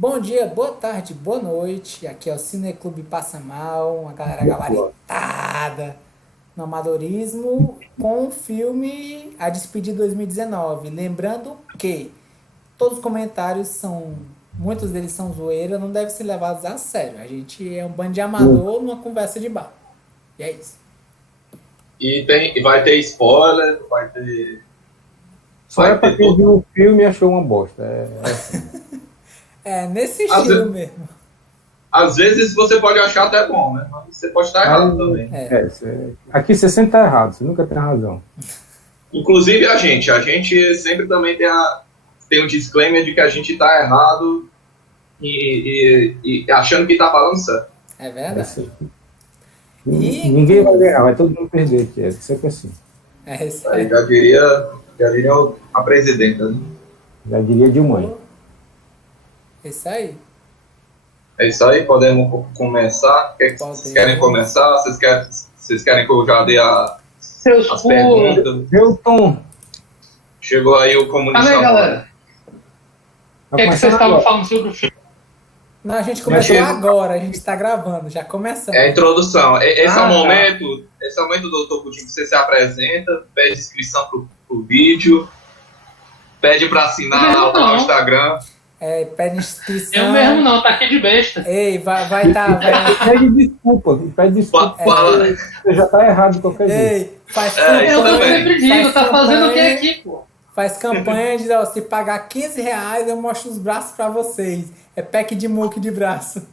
Bom dia, boa tarde, boa noite. Aqui é o Cineclube Passa Mal, uma galera gabaritada no amadorismo com o filme A Despedida 2019. Lembrando que todos os comentários são, muitos deles são zoeira, não devem ser levados a sério. A gente é um bando de amador numa conversa de bar. E é isso. E vai ter spoiler, vai ter. Só é pra quem viu o filme e achou uma bosta. É nesse estilo mesmo. Às vezes você pode achar até bom, né? Mas você pode estar errado também. Aqui você sempre tá errado, você nunca tem razão. Inclusive a gente sempre também tem um disclaimer de que a gente tá errado e achando que tá falando certo. É verdade. Ninguém vai ganhar, vai todo mundo perder aqui, é sempre assim. É isso aí. Já diria a presidenta, né? Já diria de mãe. É isso aí. É isso aí, podemos começar? Vocês querem começar? Vocês querem que eu já dê as perguntas? Meu Tom. Chegou aí o comunicador. Calma aí, galera. O que vocês estavam falando sobre o filme? Não, a gente começou agora, a gente está gravando, já começamos. É a introdução. Esse é o momento do Topo que você se apresenta, pede inscrição pro vídeo, pede para assinar lá no Instagram. Pede inscrição. Eu mesmo não, tá aqui de besta. Ei, vai. Pede desculpa. Você já tá errado de qualquer jeito. Ei, faz eu sempre digo, tá fazendo o que aqui, pô? Faz campanha de, ó, se pagar R$15, eu mostro os braços pra vocês. É pack de muque de braço.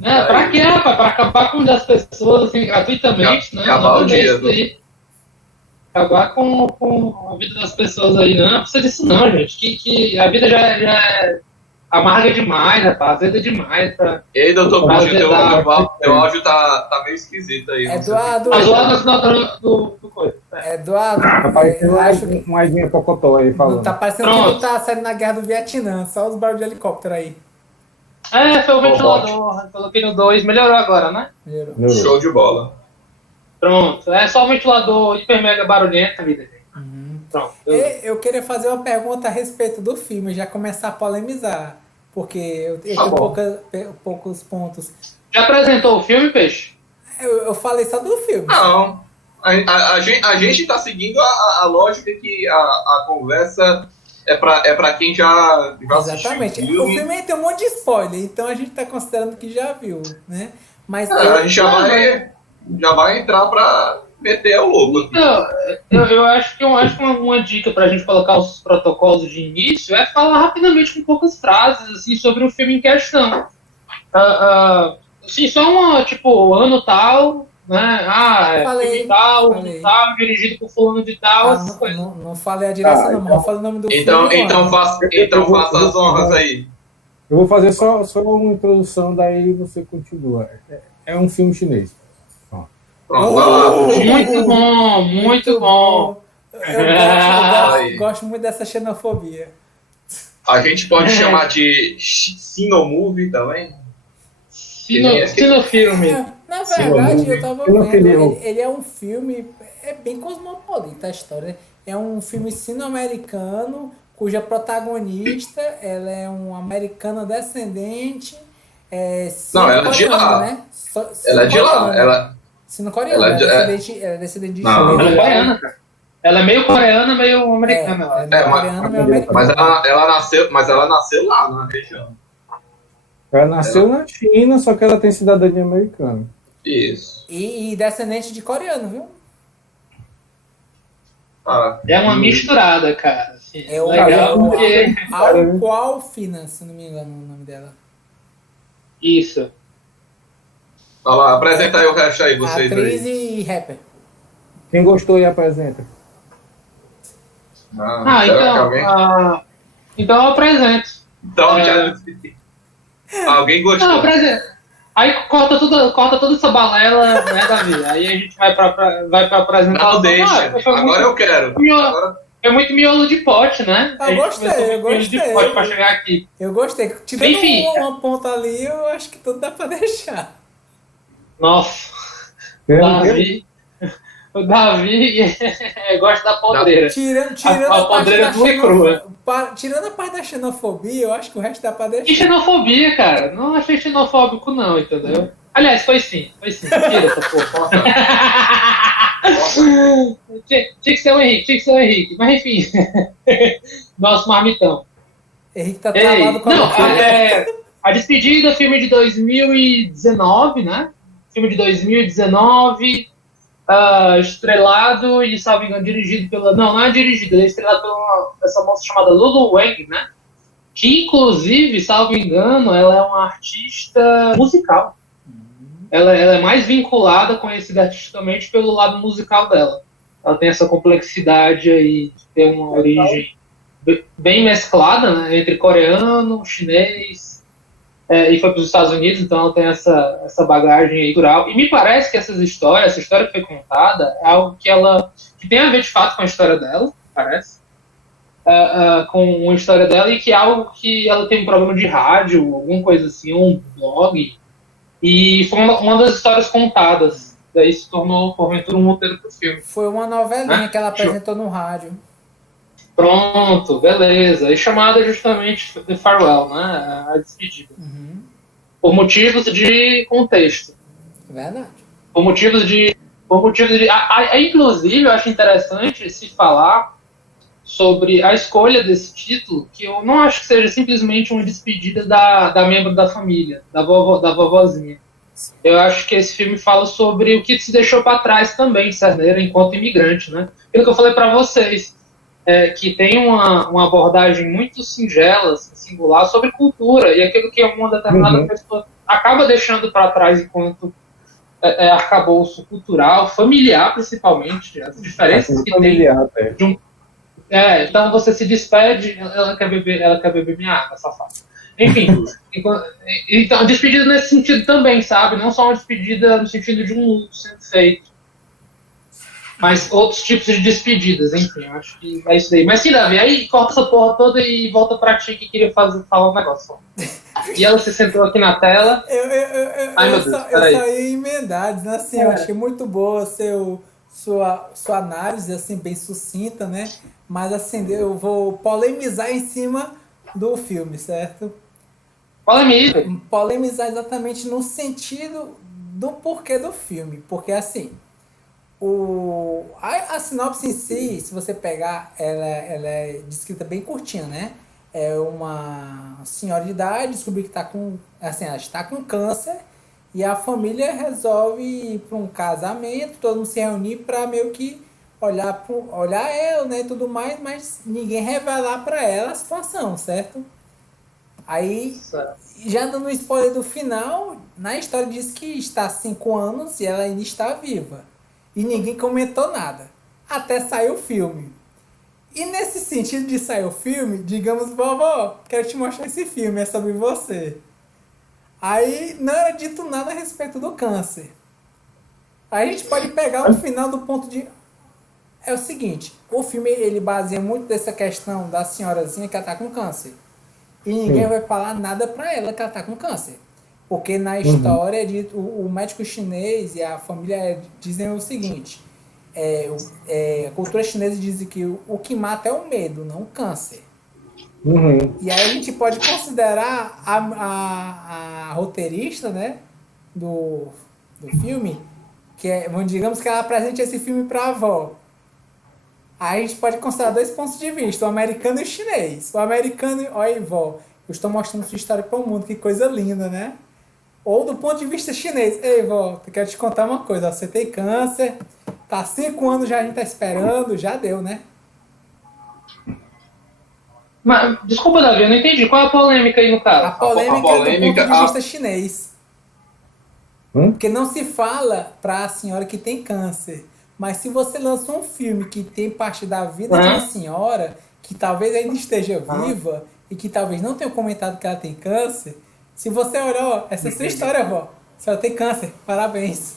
Pra quê, rapaz? Pra acabar com as pessoas assim, gratuitamente, né? Acabar o dia. Acabar com a vida das pessoas aí, não precisa disso não, gente. Que a vida já é amarga demais, rapaz, azeda demais. Ei, doutor Coutinho, teu áudio tá meio esquisito aí. Eduardo. Eduardo. Tá parecendo uma aguinha pocotó aí falando. Tá parecendo que tu tá saindo na guerra do Vietnã, só os barulhos de helicóptero aí. Foi o ventilador, coloquei no 2, melhorou agora, né? Melhorou. Show de bola. Pronto, é só o ventilador hiper mega barulhento, vida, gente. Pronto. Eu queria fazer uma pergunta a respeito do filme, já começar a polemizar, porque eu tenho poucos pontos. Já apresentou o filme, Peixe? Eu falei só do filme. Não, a gente tá seguindo a lógica que a conversa é pra quem já Exatamente. Assistiu o filme aí tem um monte de spoiler, então a gente tá considerando que já viu, né? Mas a gente já vai entrar pra meter o louco. Eu acho que uma dica pra gente colocar os protocolos de início é falar rapidamente com poucas frases assim, sobre o filme em questão. Assim, só ano tal, né? Filme tal, ano tal, dirigido por fulano de tal. Não falei a direção, não falei o nome do filme. Então faça as honras aí. Eu vou fazer só uma introdução, daí você continua. É um filme chinês. Muito bom. Eu gosto muito dessa xenofobia. A gente pode chamar de Sinomovie também? Sinofilme. Na verdade, eu tava vendo, ele é um filme, é bem cosmopolita a história, né? É um filme sino-americano, cuja protagonista, ela é uma americana descendente, não, ela é de lá. Né? Ela é de lá. Sino-coreana, ela é descendente de Ela é coreana, cara. Ela é meio coreana, meio americana. Mas ela nasceu lá na região. Ela nasceu na China, só que ela tem cidadania americana. Isso. E descendente de coreano, viu? É uma misturada, cara. Assim, é o legal Awkwafina, se não me engano o nome dela. Isso. Olha lá, apresenta aí o resto aí, vocês atriz aí. E rapper. Quem gostou aí apresenta. Então eu apresento. Então já... Alguém gostou? Não, apresenta. Aí corta toda essa balela, né, Davi? Aí a gente vai pra apresentar. Não, deixa. Agora eu quero. É muito miolo de pote, né? Eu gostei. De pote pra chegar aqui. Eu gostei. Tirando uma ponta ali, eu acho que tudo dá pra deixar. Nossa. O Davi gosta da podreira. Tirando A podreira nua e crua. Tirando a parte da xenofobia, eu acho que o resto dá pra deixar. E xenofobia, cara? Não achei xenofóbico, não, entendeu? Aliás, foi sim. Tira essa porra. Tinha que ser o Henrique. Mas enfim. Nosso marmitão. Henrique tá travado com a despedida, filme de 2019, né? Filme de 2019, estrelado e, salvo engano, dirigido pela... Não é dirigido, ele é estrelado pela essa moça chamada Lulu Wang, né? Que, inclusive, salvo engano, ela é uma artista musical. Ela é mais vinculada, conhecida artisticamente, pelo lado musical dela. Ela tem essa complexidade aí de ter uma origem bem mesclada, né? Entre coreano, chinês, e foi para os Estados Unidos, então ela tem essa bagagem aí cultural. E me parece que essa história que foi contada, é algo que tem a ver de fato com a história dela, parece. Com a história dela, e que é algo que ela tem um problema de rádio, alguma coisa assim, um blog, e foi uma das histórias contadas. Daí se tornou, porventura, um roteiro pro filme. Foi uma novelinha que ela apresentou no rádio. Pronto, beleza. E chamada justamente The Farewell, né? A despedida. Uhum. Por motivos de contexto. Verdade. Por motivos de... Inclusive, eu acho interessante se falar sobre a escolha desse título, que eu não acho que seja simplesmente uma despedida da membro da família, da vovozinha. Eu acho que esse filme fala sobre o que se deixou para trás também, de certa maneira, enquanto imigrante, né? Aquilo que eu falei para vocês, que tem uma abordagem muito singela, singular, sobre cultura, e aquilo que uma determinada pessoa acaba deixando para trás enquanto arcabouço cultural, familiar principalmente, as diferenças que familiar, tem. Então você se despede, ela quer beber minha água, safada. Enfim, então despedida nesse sentido também, sabe? Não só uma despedida no sentido de um luto sendo feito, mas outros tipos de despedidas, enfim, eu acho que é isso aí. Mas sim, Davi, aí corta essa porra toda e volta pra ti que queria falar um negócio. E ela se sentou aqui na tela. Eu só ia emendar, dizendo assim, eu achei muito boa sua análise, assim, bem sucinta, né? Mas assim, eu vou polemizar em cima do filme, certo? Polemizar exatamente no sentido do porquê do filme. Porque assim, a sinopse em si, se você pegar, ela é descrita bem curtinha, né? É uma senhora de idade, descobriu que ela está com câncer, e a família resolve ir para um casamento, todo mundo se reunir para meio que olhar ela, né, e tudo mais, mas ninguém revelar para ela a situação, certo? Aí, já dando um spoiler do final, na história diz que está há 5 anos e ela ainda está viva. E ninguém comentou nada. Até sair o filme. E nesse sentido de sair o filme, digamos, vovó, quero te mostrar esse filme, é sobre você. Aí não era dito nada a respeito do câncer. Aí a gente pode pegar o final do ponto de... É o seguinte, o filme ele baseia muito dessa questão da senhorazinha que ela tá com câncer. E ninguém vai falar nada pra ela que ela tá com câncer. Porque na história o médico chinês e a família dizem o seguinte, a cultura chinesa diz que o que mata é o medo, não o câncer. E aí a gente pode considerar a roteirista, né, do filme, que digamos que ela apresente esse filme pra avó. Aí a gente pode considerar 2 pontos de vista, o americano e o chinês. O americano, olha, vó, eu estou mostrando sua história para o mundo, que coisa linda, né? Ou do ponto de vista chinês, ei, vó, eu quero te contar uma coisa, você tem câncer, tá 5 anos já a gente tá esperando, já deu, né? Mas, desculpa, Davi, eu não entendi. Qual é a polêmica aí no caso? A polêmica é do ponto de vista chinês. Porque não se fala para a senhora que tem câncer. Mas se você lança um filme que tem parte da vida de uma senhora, que talvez ainda esteja viva, e que talvez não tenha comentado que ela tem câncer, se você olhar, essa é a sua história, vó. Se ela tem câncer, parabéns.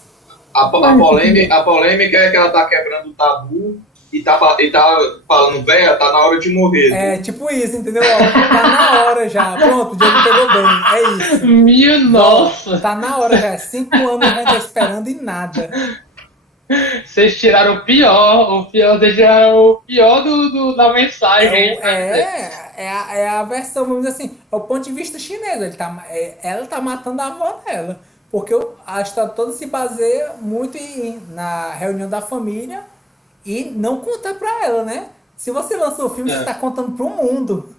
A polêmica é que ela tá quebrando o tabu e tá falando, velho, tá na hora de morrer. É, tipo isso, entendeu? Tá na hora já. Pronto, o Diego pegou bem. É isso. Minha nossa! Tá na hora já. 5 anos a gente tá esperando e nada. Vocês tiraram vocês tiraram o pior da mensagem. É a versão, vamos dizer assim, é o ponto de vista chinês. Ela tá matando a avó dela. Porque a história toda se baseia muito na reunião da família e não contar pra ela, né? Se você lançou o filme, você tá contando pro mundo.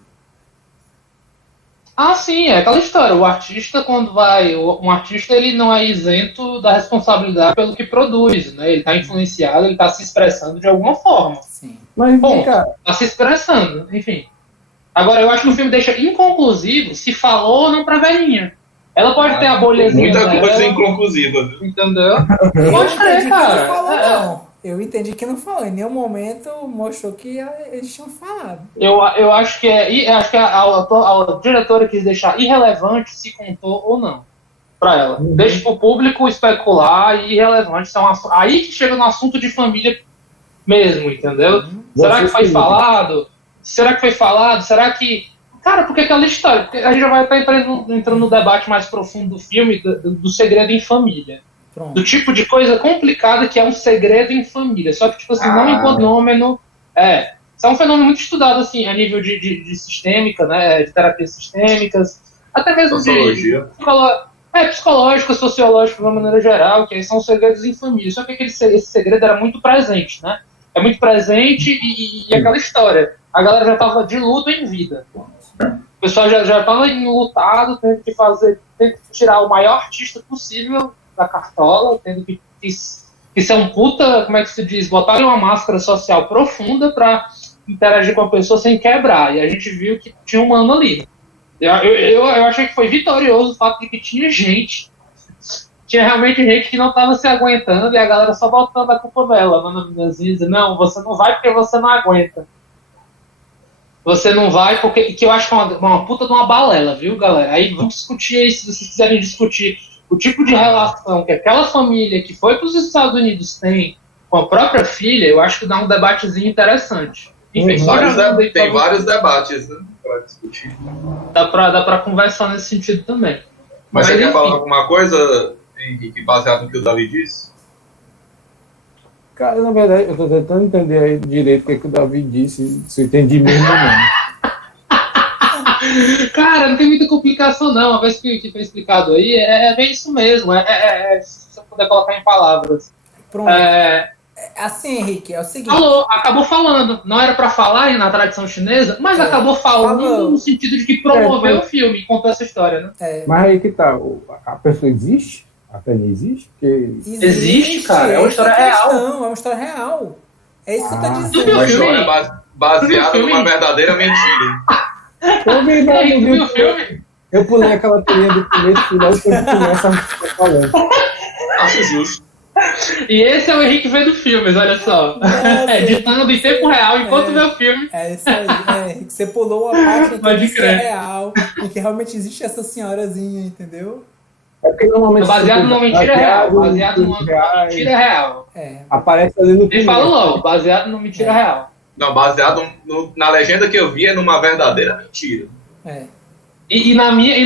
Ah, sim, é aquela história. O artista, quando vai. Um artista, ele não é isento da responsabilidade pelo que produz, né? Ele está influenciado, ele está se expressando de alguma forma. Sim. Mas, Bom, cara, está se expressando, enfim. Agora, eu acho que o filme deixa inconclusivo se falou ou não pra velhinha. Ela pode ter a bolhazinha Muita dela, coisa inconclusiva, viu? entendeu? Eu Pode entendi crer, que cara. não falou, não. Eu entendi que não falou. Em nenhum momento mostrou que eles tinham falado. Eu acho que a diretora quis deixar irrelevante se contou ou não pra ela. Deixa pro público especular e irrelevante. Aí que chega no assunto de família mesmo, entendeu? Será que foi falado? Será que foi falado? Será que... Cara, porque aquela história... Porque a gente já vai estar entrando no debate mais profundo do filme, do segredo em família. Pronto. Do tipo de coisa complicada que é um segredo em família. Só que, tipo assim, não é um fenômeno... Isso é um fenômeno muito estudado, assim, a nível de sistêmica, né? De terapias sistêmicas, até mesmo Sociologia. Psicológico, sociológico, de uma maneira geral, que aí são segredos em família. Só que esse segredo era muito presente, né? É muito presente e aquela história. A galera já estava de luto em vida. O pessoal já estava lutado, tendo que tirar o maior artista possível da cartola, tendo que ser um puta, como é que se diz, botar uma máscara social profunda para interagir com a pessoa sem quebrar. E a gente viu que tinha um mano ali. Eu achei que foi vitorioso o fato de que tinha realmente gente que não estava se aguentando e a galera só botando a culpa dela. Não, você não vai porque você não aguenta. Você não vai porque... Que eu acho que é uma puta de uma balela, viu, galera? Aí vamos discutir aí, se vocês quiserem discutir o tipo de relação que aquela família que foi para os Estados Unidos tem com a própria filha, eu acho que dá um debatezinho interessante. Enfim, tem vários debates, né, para discutir. Dá pra conversar nesse sentido também. Mas você quer enfim, falar alguma coisa, Henrique, baseado no que o Davi disse? cara, na verdade, eu tô tentando entender aí direito o que, é que o Davi disse, se eu entendi mesmo ou não. Cara, não tem muita complicação, não. Uma vez que foi explicado aí, é bem isso mesmo. Se eu puder colocar em palavras. Pronto. Assim, Henrique, é o seguinte... Acabou falando. Não era pra falar na tradição chinesa, mas acabou falando no sentido de que promoveu o filme e contou essa história, né? Mas aí que tá, a pessoa existe? A Penny existe? Porque... Existe, cara. É uma história real. Não, é uma história real. É isso que eu tô Tu dizendo. viu Uma o filme? história baseada numa verdadeira mentira. Eu filme? Eu pulei aquela teoria do começo, final, e começa a ficar falando. Acho justo. E esse é o Henrique vendo filmes, olha só. Editando em tempo real enquanto vê o filme. É isso aí. Henrique, você pulou a parte Pode que crer. é real e que realmente existe essa senhorazinha, entendeu? É porque normalmente Baseado numa mentira real. Baseado numa reais, mentira real. aparece ali no Ele falou logo, baseado numa mentira real. Não, baseado na legenda que eu vi é numa verdadeira mentira. E na minha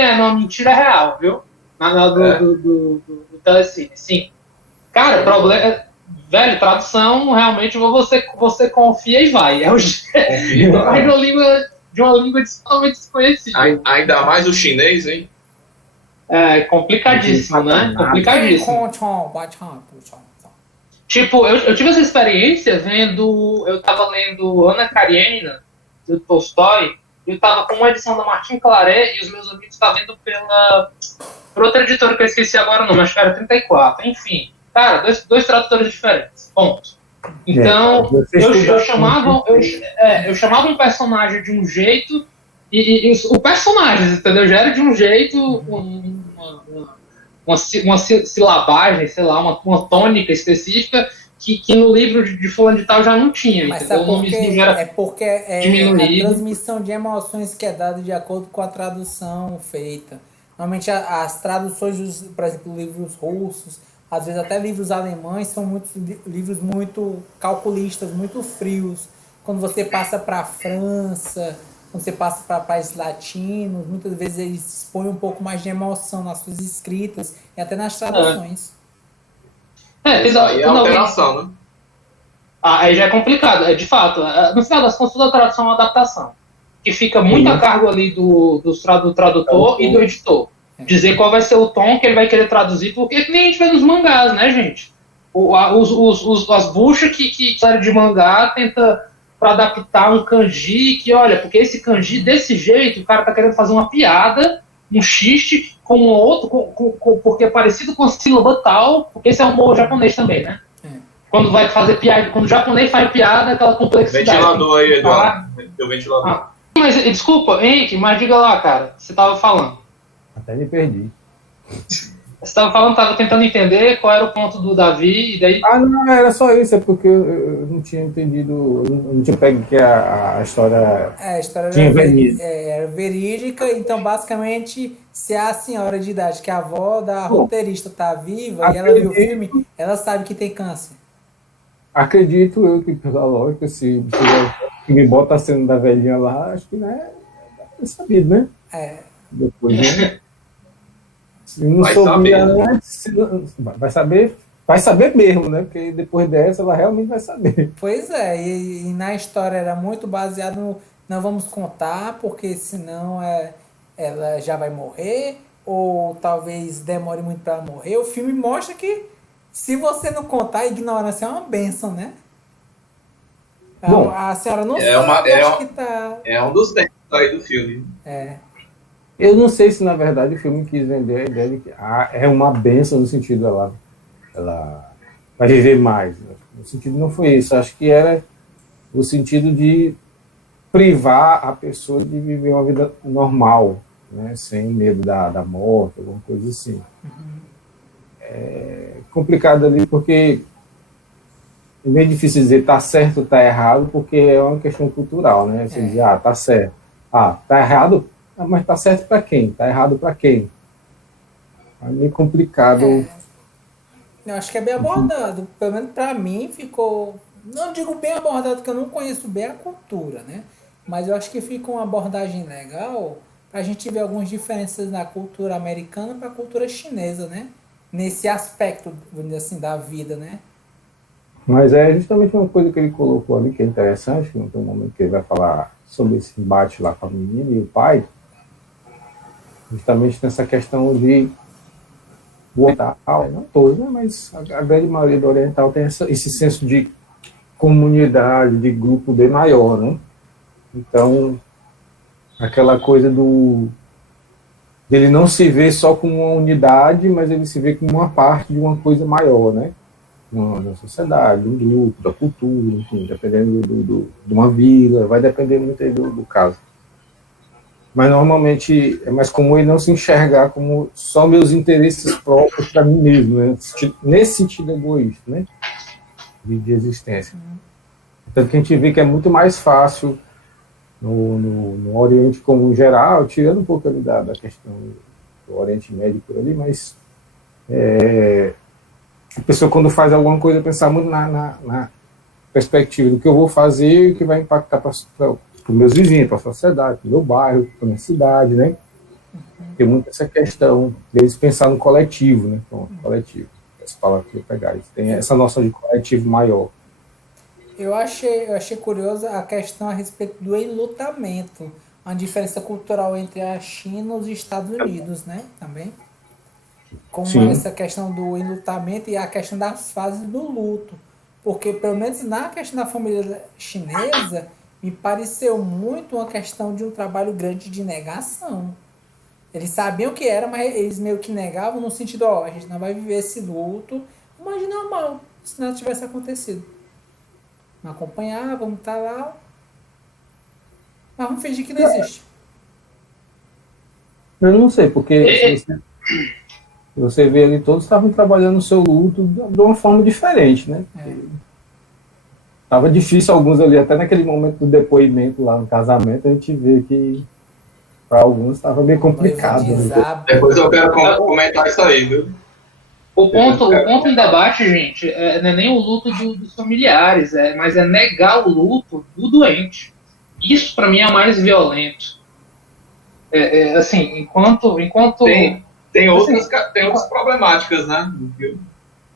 é uma mentira real, viu? Do Telecine, sim. Cara, problema. Velho, tradução, realmente você confia e vai. É o jeito de uma língua totalmente desconhecida. Ainda mais o chinês, hein? É complicadíssimo, né? Complicadíssimo. Tipo, eu tive essa experiência vendo. Eu tava lendo Ana Karenina, do Tolstói, e eu tava com uma edição da Martin Claret, e os meus amigos estavam vendo por outra editora que eu esqueci agora o nome, acho que era 34. Enfim, cara, dois tradutores diferentes. Ponto. Então, eu chamava um personagem de um jeito, e o personagem, entendeu? Já era de um jeito, uma silabagem, sei lá, uma tônica específica que no livro de fulano de tal já não tinha. Mas entendeu? é porque é a transmissão de emoções que é dada de acordo com a tradução feita. Normalmente as traduções, por exemplo, livros russos, às vezes até livros alemães, são livros muito calculistas, muito frios. Quando você passa para a França, quando você passa para países latinos, muitas vezes eles expõem um pouco mais de emoção nas suas escritas e até nas traduções. Isso aí é alteração, né? Aí já é complicado. De fato, no final das contas, toda tradução é uma adaptação. Que fica muito a cargo ali do tradutor e do editor. Dizer qual vai ser o tom que ele vai querer traduzir, porque que nem a gente vê nos mangás, né, gente? As buchas que série de mangá tenta para adaptar um kanji que, olha, porque esse kanji desse jeito, o cara tá querendo fazer uma piada, um xiste com um outro, porque é parecido com sílaba tal, porque esse é um humor japonês também, né? Quando vai fazer piada, quando o japonês faz piada, aquela complexidade. Ventilador aí, Eduardo. Deu ventilador. Mas, desculpa, Henrique, mas diga lá, cara, você tava falando. Até me perdi. Você estava falando, estava tentando entender qual era o ponto do Davi, e daí... Não, era só isso, é porque eu não tinha entendido, eu não tinha pego que a história... A história tinha era verídica, então basicamente, se a senhora de idade, que a avó da roteirista tá viva, e ela viu o filme, ela sabe que tem câncer. Acredito eu que, pela lógica, se me bota a cena da velhinha lá, acho que, né, é sabido, né? Depois, né? Se não souber antes, vai saber mesmo, né? Porque depois dessa ela realmente vai saber. Pois é, e na história era muito baseado no não vamos contar, porque senão ela já vai morrer, ou talvez demore muito para morrer. O filme mostra que se você não contar, a ignorância é uma bênção, né? Bom, a senhora não sabe onde que tá. É um dos temas aí do filme. Eu não sei se, na verdade, o filme quis vender a ideia de que é uma benção no sentido ela vai viver mais. No sentido não foi isso. Acho que era o sentido de privar a pessoa de viver uma vida normal, né? Sem medo da morte, alguma coisa assim. É complicado ali porque é meio difícil dizer tá certo ou tá errado, porque é uma questão cultural, né? Você diz, tá certo. Tá errado? Mas tá certo para quem? Tá errado para quem? É meio complicado. Eu acho que é bem abordado. Pelo menos para mim ficou... Não digo bem abordado, porque eu não conheço bem a cultura, né? Mas eu acho que fica uma abordagem legal para a gente ver algumas diferenças na cultura americana para a cultura chinesa, né? Nesse aspecto, vamos dizer assim, da vida, né? Mas é justamente uma coisa que ele colocou ali que é interessante, no momento que ele vai falar sobre esse embate lá com a menina e o pai, justamente nessa questão de o oriental, não todos, né, mas a grande maioria do oriental tem esse senso de comunidade, de grupo bem maior, né? Então, aquela coisa dele não se ver só como uma unidade, mas ele se vê como uma parte de uma coisa maior, né? Da sociedade, do grupo, da cultura, enfim, dependendo de uma vila, vai depender muito do caso. Mas normalmente é mais comum ele não se enxergar como só meus interesses próprios para mim mesmo, né? Nesse sentido egoísta, né? De existência. Tanto que a gente vê que é muito mais fácil no Oriente como em geral, tirando um pouco ali da questão do Oriente Médio por ali, mas a pessoa quando faz alguma coisa pensar muito na perspectiva do que eu vou fazer e que vai impactar para os meus vizinhos, para a sociedade, para o meu bairro, para a minha cidade, né? Tem muito essa questão deles pensar no coletivo, né? Então, coletivo. Essa palavra que eu pegar. Tem essa noção de coletivo maior. Eu achei curiosa a questão a respeito do enlutamento, uma diferença cultural entre a China e os Estados Unidos, né? Também. Como essa questão do enlutamento e a questão das fases do luto. Porque, pelo menos na questão da família chinesa, me pareceu muito uma questão de um trabalho grande de negação. Eles sabiam o que era, mas eles meio que negavam no sentido, a gente não vai viver esse luto, mas normal, se nada tivesse acontecido. Não acompanhar, vamos estar lá, mas vamos fingir que não existe. Eu não sei, porque você vê ali, todos estavam trabalhando o seu luto de uma forma diferente, né? Tava difícil alguns ali, até naquele momento do depoimento lá no casamento, a gente vê que para alguns estava meio complicado. Né? Depois eu quero comentar isso aí, viu? O ponto em debate, gente, não é nem o luto dos familiares, mas é negar o luto do doente. Isso, para mim, é o mais violento. Assim, enquanto tem outras problemáticas, né? No filme.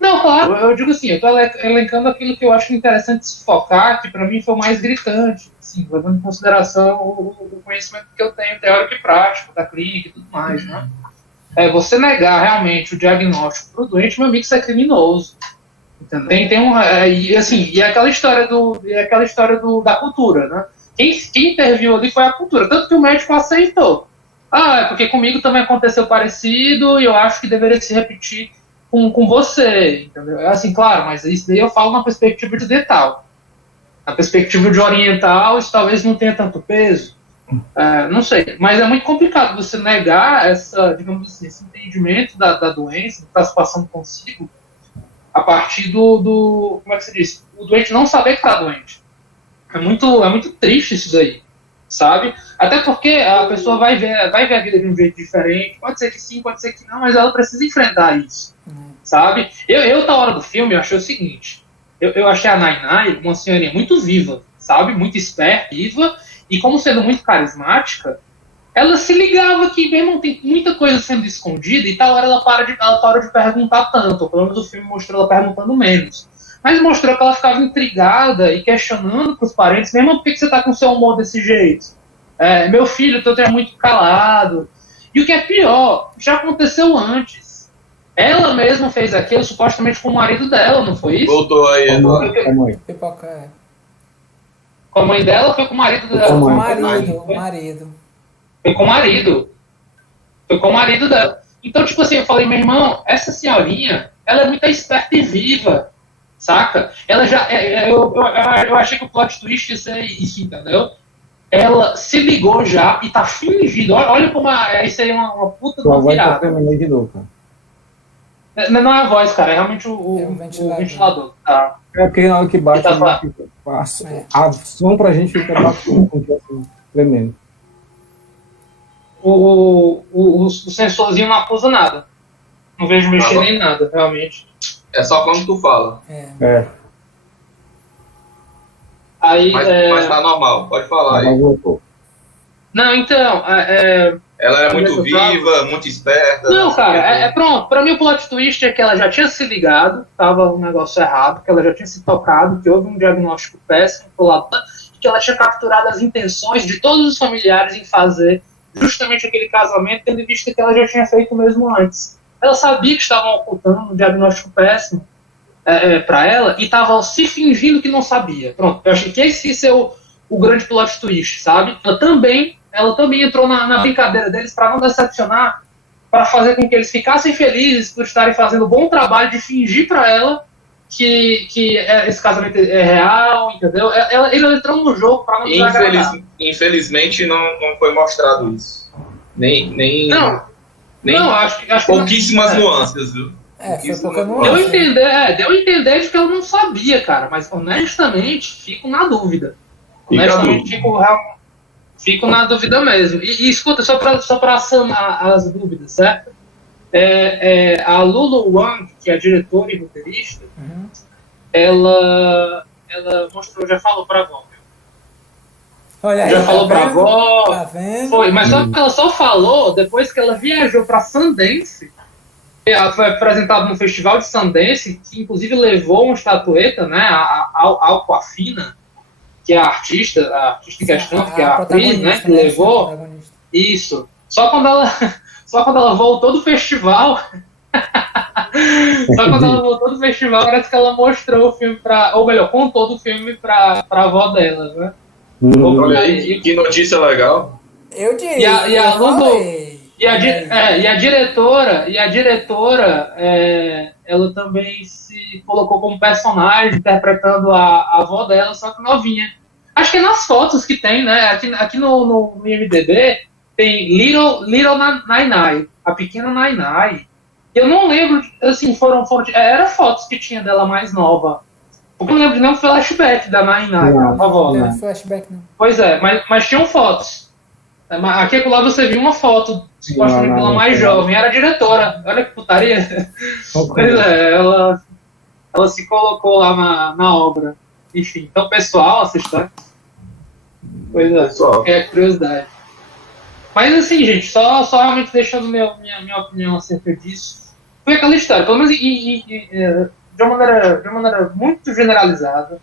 Não, claro, eu digo assim, eu tô elencando aquilo que eu acho interessante se focar, que para mim foi o mais gritante, assim, levando em consideração o conhecimento que eu tenho teórico e prático, da clínica e tudo mais, né? Você negar realmente o diagnóstico para o doente, meu amigo, isso é criminoso. Entendeu? E é aquela história da cultura, né? Quem interviu ali foi a cultura, tanto que o médico aceitou. É porque comigo também aconteceu parecido e eu acho que deveria se repetir com você, entendeu? Assim, claro, mas isso daí eu falo na perspectiva de dental. Na perspectiva de oriental, isso talvez não tenha tanto peso. Não sei, mas é muito complicado você negar digamos assim, esse entendimento da doença, do que está se passando consigo, a partir como é que se diz? O doente não saber que está doente. É muito triste isso daí, sabe? Até porque a pessoa vai ver a vida de um jeito diferente, pode ser que sim, pode ser que não, mas ela precisa enfrentar isso, sabe? Eu na hora do filme, eu achei o seguinte, eu achei a Nainai uma senhorinha muito viva, sabe? Muito esperta, viva, e como sendo muito carismática, ela se ligava que, meu irmão, tem muita coisa sendo escondida e tal hora ela para de perguntar tanto, ou pelo menos o filme mostrou ela perguntando menos. Mas mostrou que ela ficava intrigada e questionando para os parentes, meu irmão, por que você está com seu humor desse jeito? Meu filho, teu é muito calado. E o que é pior, já aconteceu antes. Ela mesma fez aquilo supostamente com o marido dela, não foi isso? Voltou aí, Eduardo. Pipoca, Com a mãe dela ou foi com o marido dela? Com o marido. Foi com o marido. Foi com o marido dela. Então, tipo assim, eu falei, meu irmão, essa senhorinha, ela é muito esperta e viva, saca? Ela já... eu achei que o plot twist ia ser isso, entendeu? Ela se ligou já e tá fingindo. Olha como isso aí é uma puta de uma virada. De novo, cara. Não é a voz, cara, é realmente o ventilador. Tá? É porque na hora que bate, Tá a som pra gente fica batendo, assim, tremendo. O sensorzinho não acusa nada. Não vejo mexer nem nada, realmente. É só quando tu fala. Aí, mas tá normal, pode falar aí. Não, então... ela era muito viva, muito esperta. Não, cara, pronto. Pra mim o plot twist é que ela já tinha se ligado, tava um negócio errado, que ela já tinha se tocado, que houve um diagnóstico péssimo pro lado, que ela tinha capturado as intenções de todos os familiares em fazer justamente aquele casamento, tendo em vista que ela já tinha feito mesmo antes. Ela sabia que estavam ocultando um diagnóstico péssimo para ela e estavam se fingindo que não sabia. Pronto, eu achei que esse é o grande plot twist, sabe? Ela também entrou na brincadeira deles para não decepcionar, para fazer com que eles ficassem felizes por estarem fazendo um bom trabalho de fingir para ela que esse casamento é real, entendeu? Ele entrou no jogo para não desagradar. Infelizmente não foi mostrado isso. Nem acho que pouquíssimas nuances, viu? Foi pouca nuance. Deu a entender de que ela não sabia, cara, mas honestamente fico na dúvida. Fico na dúvida mesmo. E escuta, só para sanar as dúvidas, certo? A Lulu Wang, que é a diretora e roteirista, ela já falou pra avó. Olha aí, já falou pra avó. Tá vendo? Foi, mas só que ela só falou depois que ela viajou pra Sundance. Ela foi apresentada no Festival de Sundance, que inclusive levou uma estatueta, né? A Awkwafina, que é a artista em questão, que é a atriz, né? Que levou. Isso. Só quando ela voltou do festival. Parece que ela mostrou o filme ou melhor, contou do filme pra avó dela, né? Olha aí, que notícia legal. Eu diria. E a diretora, ela também se colocou como personagem, interpretando a avó dela, só que novinha. Acho que é nas fotos que tem, né? Aqui no IMDb tem Little Nainai, a pequena Nainai. Eu não lembro, assim, eram fotos que tinha dela mais nova. Eu não lembro de nenhum flashback da Nainai, a avó, né? Não flashback, não. Pois é, mas tinham fotos. Aqui lá você viu uma foto, supostamente dela mais jovem, era a diretora. Olha que putaria. Pois é, ela se colocou lá na obra. Enfim, então pessoal, assista. Pois é curiosidade. Mas assim, gente, só realmente deixando minha opinião acerca disso. foi aquela história, pelo menos de uma maneira muito generalizada,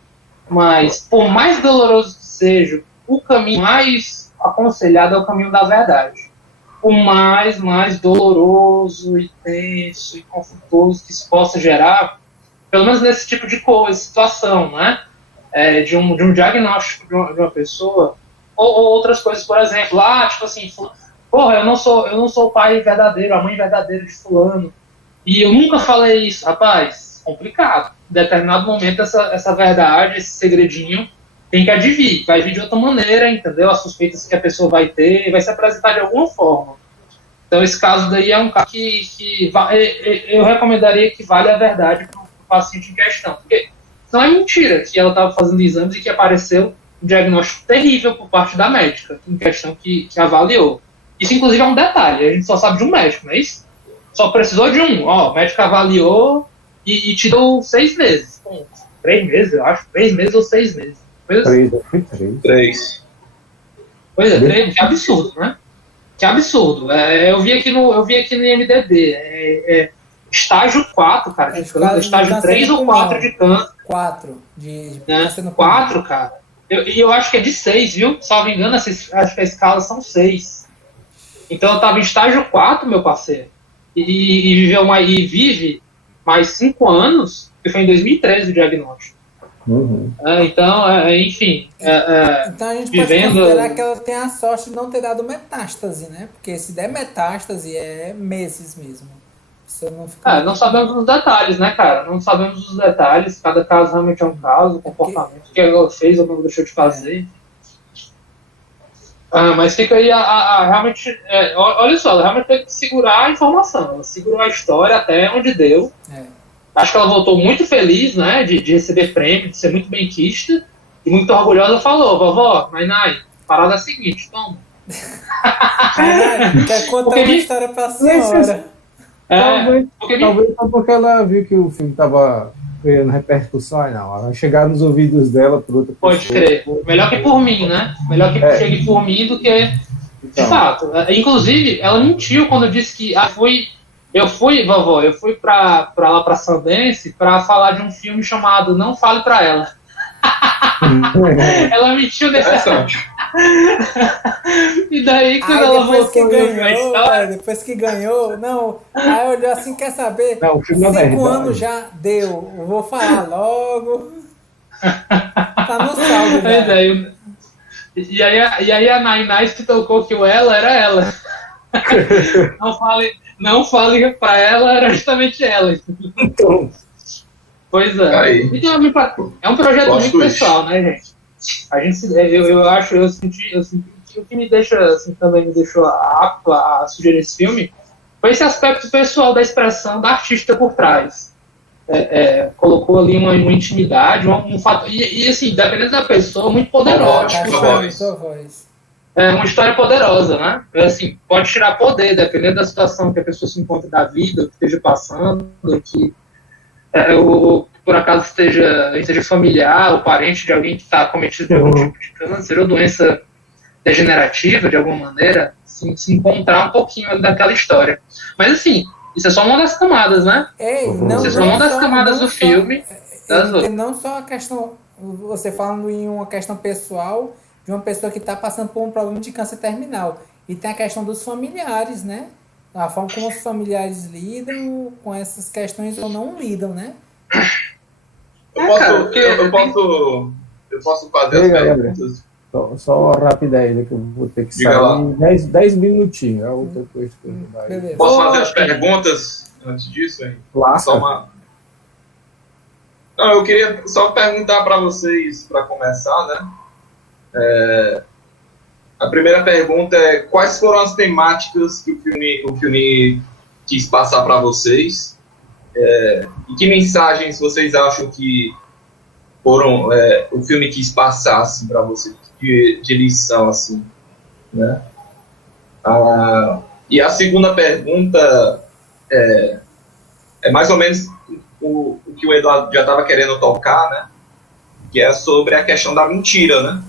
mas por mais doloroso que seja, o caminho mais aconselhado é o caminho da verdade. Por mais doloroso e tenso e conflituoso que isso possa gerar, pelo menos nesse tipo de coisa, situação, né? De um diagnóstico de uma pessoa, ou outras coisas, por exemplo, tipo assim, porra, eu não sou o pai verdadeiro, a mãe verdadeira de fulano, e eu nunca falei isso, rapaz, complicado. Em determinado momento, essa verdade, esse segredinho, tem que advir, vai vir de outra maneira, entendeu? As suspeitas que a pessoa vai ter, vai se apresentar de alguma forma. Então, esse caso daí é um caso que eu recomendaria que vale a verdade para o paciente em questão, porque não é mentira que ela estava fazendo exames e que apareceu um diagnóstico terrível por parte da médica em questão que avaliou. Isso, inclusive, é um detalhe, a gente só sabe de um médico, não é isso? Só precisou de um. O médico avaliou e te deu 6 meses. 3 meses, eu acho. 3 meses ou 6 meses. 3. Pois é, 3, que absurdo, né? Que absurdo. Eu vi aqui no IMDb. Estágio 4, cara, estágio 3 ou 4 de câncer. 4 né? 4, cara. Eu acho que é de 6, viu? Salvo engano, acho que a escala são 6. Então eu tava em estágio 4, meu parceiro. E vive mais 5 anos, que foi em 2013 o diagnóstico. Uhum. Então, enfim. Então a gente pode considerar que ela tem a sorte de não ter dado metástase, né? Porque se der metástase é meses mesmo. Isso não fica... não sabemos os detalhes, né, cara? Não sabemos os detalhes. Cada caso realmente é um caso, o comportamento, o que ela fez ou não deixou de fazer. Mas fica aí realmente. Olha só, ela realmente tem que segurar a informação. Ela segurou a história até onde deu. Acho que ela voltou muito feliz, né? De receber prêmio, de ser muito benquista. E muito orgulhosa, falou: vovó, Nai, parada é a seguinte, toma. Quer contar uma história pra senhora? Talvez só porque ela viu que o filme tava ganhando repercussão, não. Ela vai chegar nos ouvidos dela por outra pessoa. Pode crer. Melhor que por mim, né? Melhor que chegue por mim do que... Então. De fato. Inclusive, ela mentiu quando disse que eu fui pra lá pra Sundance pra falar de um filme chamado Não Fale Pra Ela. Ela mentiu nesse... E daí, quando ela voltou depois que ganhou, não, aí olhou assim, quer saber? Não, 5 anos já deu, eu vou falar logo. Tá no saldo, né? E aí a Nai que tocou que o ela era ela. Não fale pra ela, era justamente ela. Pois é. Aí. Então, é um projeto muito pessoal, né, gente? Eu senti que o que me deixa, assim, também me deixou apto a sugerir esse filme foi esse aspecto pessoal da expressão da artista por trás. Colocou ali uma intimidade, um fato, e assim, dependendo da pessoa, muito poderosa. Uma história poderosa, né? Assim, pode tirar poder, dependendo da situação que a pessoa se encontra da vida, que esteja passando, que por acaso esteja familiar ou parente de alguém que está cometido de algum tipo de câncer ou doença degenerativa, de alguma maneira, se encontrar um pouquinho daquela história. Mas, assim, isso é só uma das camadas, né? Isso é só uma das camadas do filme. Não só a questão, você falando em uma questão pessoal de uma pessoa que está passando por um problema de câncer terminal. E tem a questão dos familiares, né? A forma como os familiares lidam com essas questões ou não lidam, né? Eu posso fazer as perguntas? Só rapidez, que eu vou ter que sair 10 minutinhos. É outra coisa que eu vou Posso fazer as perguntas antes disso? Hein? Não, eu queria só perguntar para vocês, para começar, né? A primeira pergunta é: quais foram as temáticas que o filme quis passar para vocês? E que mensagens vocês acham que foram o filme quis passar assim, para vocês, de lição, assim, né? E a segunda pergunta é mais ou menos o que o Eduardo já estava querendo tocar, né? Que é sobre a questão da mentira, né?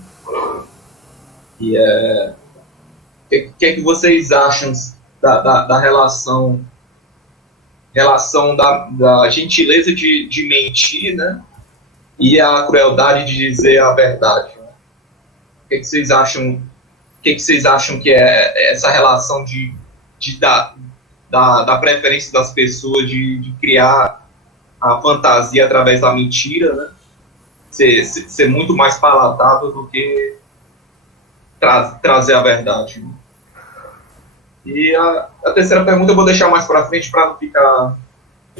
E o que vocês acham da relação relação da gentileza de mentir, né? E a crueldade de dizer a verdade. Né? O que vocês acham? O que vocês acham que é essa relação da preferência das pessoas de criar a fantasia através da mentira, né? Ser muito mais palatável do que trazer a verdade. Né? E a terceira pergunta eu vou deixar mais para frente para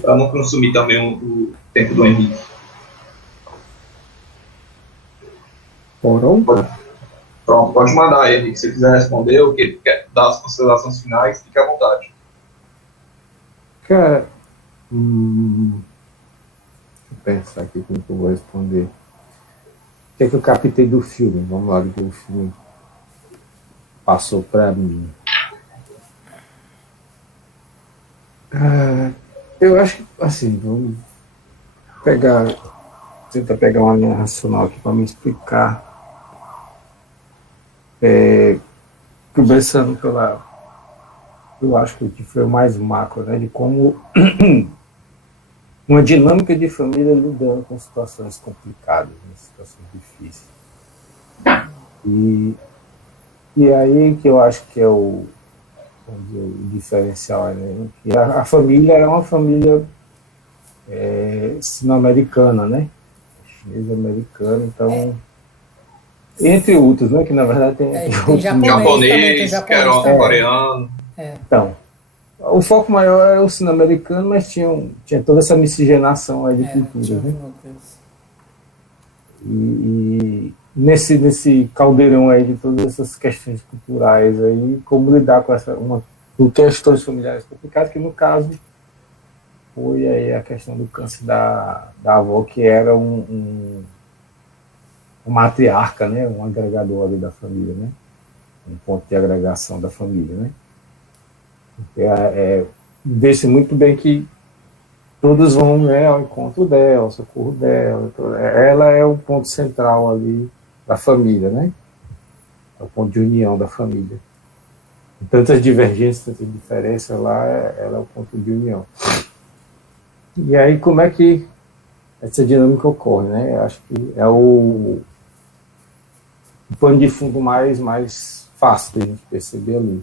não consumir também o tempo do Henrique. Pronto, pode mandar, Henrique. Se você quiser responder ou quer dar as considerações finais, fique à vontade. Cara, deixa eu pensar aqui como que eu vou responder. O que é que eu captei do filme? Vamos lá, do que o filme passou para mim. Eu acho que, assim, vamos tentar pegar uma linha racional aqui para me explicar. Começando eu acho que foi o mais macro, né, de como uma dinâmica de família lidando com situações complicadas, né, situações difíceis. E aí que eu acho que é o diferencial, né? Que a família era uma família sino-americana, né? Chinesa-americana, então entre outros, né? Que na verdade tem japonês, coreano. Então, o foco maior é o sino-americano, mas tinha toda essa miscigenação aí de culturas, né? E nesse caldeirão aí de todas essas questões culturais aí, como lidar com questões familiares complicadas, que no caso foi aí a questão do câncer da avó, que era uma matriarca, né, um agregador ali da família, né, um ponto de agregação da família, né. Vê-se muito bem que todos vão, né, ao encontro dela, ao socorro dela. Ela é o ponto central ali da família, né? É o ponto de união da família. Tantas divergências, tantas diferenças lá, ela é o ponto de união. E aí, como é que essa dinâmica ocorre, né? Eu acho que é o pano de fundo mais fácil de a gente perceber ali.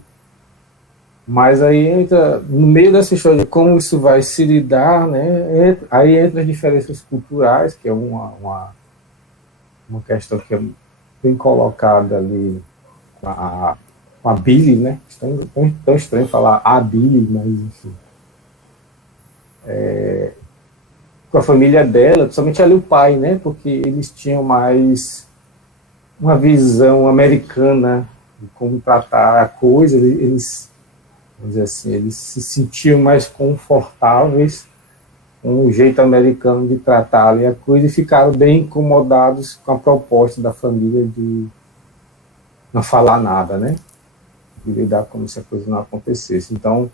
Mas aí entra, no meio dessa história de como isso vai se lidar, né? Aí entra as diferenças culturais, que é uma questão que é bem colocada ali com a Billy, né? Tão estranho falar a Billy, mas enfim. Com a família dela, principalmente ali o pai, né? Porque eles tinham mais uma visão americana de como tratar a coisa, eles, vamos dizer assim, eles se sentiam mais confortáveis com o jeito americano de tratar ali a coisa e ficaram bem incomodados com a proposta da família de não falar nada, né? De lidar como se a coisa não acontecesse. Então,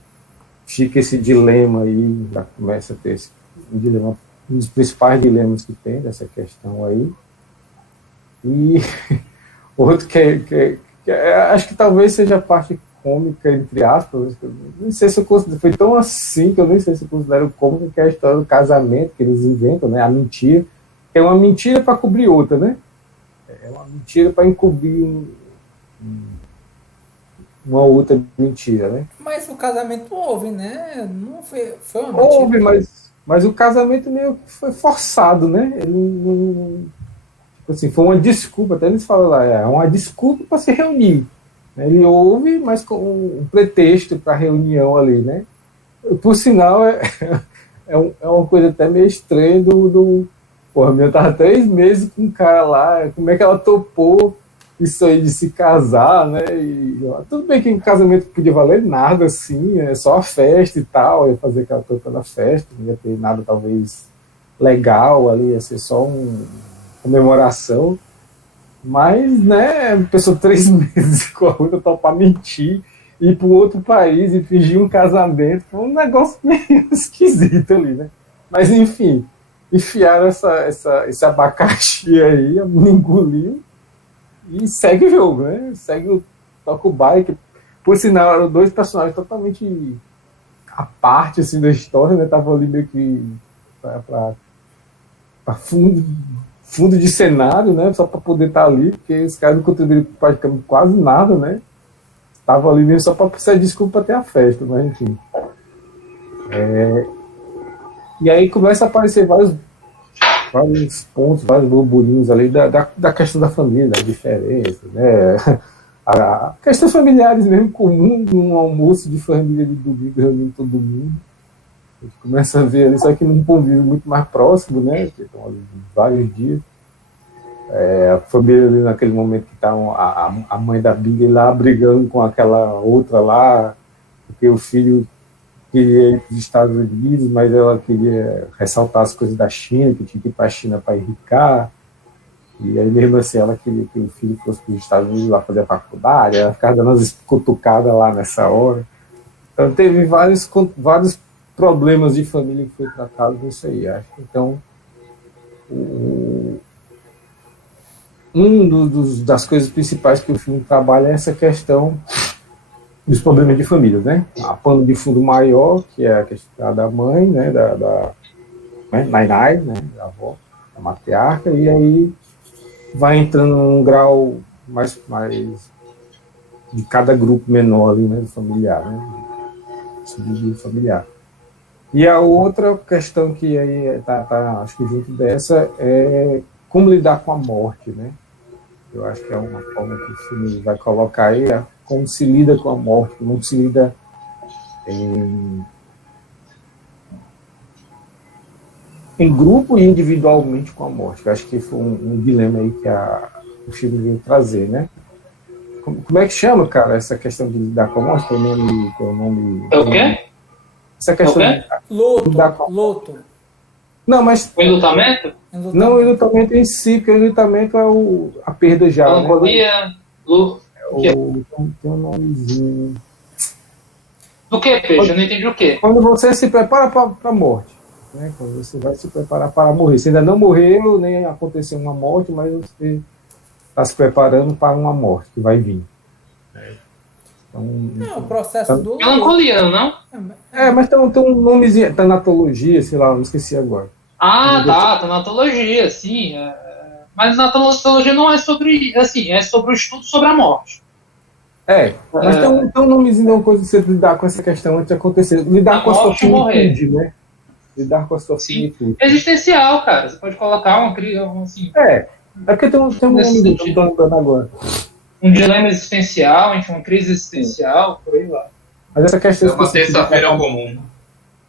fica esse dilema aí, já começa a ter esse dilema, um dos principais dilemas que tem dessa questão aí. E outro que acho que talvez seja a parte cômica, entre aspas, não sei se eu considero, foi tão assim que eu nem sei se eu considero cômica, que é a história do casamento que eles inventam, né, a mentira, que é uma mentira para cobrir outra, né? É uma mentira para encobrir uma outra mentira, né? Mas o casamento houve, né? Não foi uma mentira. Houve, mas o casamento meio que foi forçado, né? Ele não, tipo assim, foi uma desculpa, até eles falam lá, é uma desculpa para se reunir. Ele houve, mas com um pretexto para a reunião ali, né? Por sinal, é uma coisa até meio estranha porra, a minha tava 3 meses com um cara lá, como é que ela topou isso aí de se casar, né? E tudo bem que em casamento podia valer nada, assim, é só a festa e tal, ia fazer aquela coisa pela festa, não ia ter nada talvez legal ali, ia ser só uma comemoração. Mas, né, a pessoa 3 meses com a outra topar mentir, ir para outro país e fingir um casamento, foi um negócio meio esquisito ali, né? Mas, enfim, enfiaram esse abacaxi aí, engoliu e segue o jogo, né? Toca o baile, que, por sinal, eram 2 personagens totalmente a parte assim, da história, né? Tava ali meio que para fundo de cenário, né? Só para poder estar ali, porque os caras não contribuíram praticamente quase nada, né? Tava ali mesmo só para precisar de desculpa para ter a festa, mas enfim. E aí começa a aparecer vários pontos, vários burburinhos ali da questão da família, da diferença, né? A questões familiares mesmo comum num almoço de família de domingo, reunindo todo mundo. A gente começa a ver ali, só que num convívio muito mais próximo, né? Que estão ali vários dias. A família ali naquele momento que tá a mãe da Big lá brigando com aquela outra lá, porque o filho queria ir para os Estados Unidos, mas ela queria ressaltar as coisas da China, que tinha que ir para a China para enricar. E aí, mesmo assim, ela queria que o filho fosse para os Estados Unidos lá fazer a faculdade, ela ficava dando umas cutucadas lá nessa hora. Então, teve vários problemas de família que foi tratado nisso aí, acho. Então, das coisas principais que o filme trabalha é essa questão dos problemas de família, né? A pano de fundo maior, que é a questão da mãe, né? Da Nai, né? Da avó, da matriarca, e aí vai entrando num grau mais de cada grupo menor ali, né? Familiar, né? Subdivídeo familiar. E a outra questão que aí acho que junto dessa é como lidar com a morte, né? Eu acho que é uma forma que o filme vai colocar aí, como se lida com a morte, como se lida em grupo e individualmente com a morte. Eu acho que foi um dilema aí que o filme veio trazer, né? Como é que chama, cara, essa questão de lidar com a morte? Tem o nome... É o quê? Essa questão de luto. Não, mas... O enlutamento? Não, o enlutamento em si, porque o enlutamento é a perda já. Melancolia, né? Tem um nomezinho. Do que, Peixe? Eu não entendi o quê? Quando você se prepara para a morte. Né? Quando você vai se preparar para morrer. Você ainda não morreu, nem aconteceu uma morte, mas você está se preparando para uma morte que vai vir. Então, o processo do... Melancolia, não? Mas tem um nomezinho, tanatologia, sei lá, não esqueci agora. Tanatologia, sim. Mas a tanatologia não é sobre, assim, é sobre o estudo sobre a morte. Mas tem um nomezinho de uma coisa que você lidar com essa questão antes de acontecer. Lidar com a sua finitude, né? Lidar com a sua finitude. Existencial, cara. Você pode colocar uma crise, assim... É porque tem um nome que eu tô lembrando agora. Um dilema existencial, enfim, uma crise existencial, por aí lá. Mas essa questão... É uma terça-feira comum.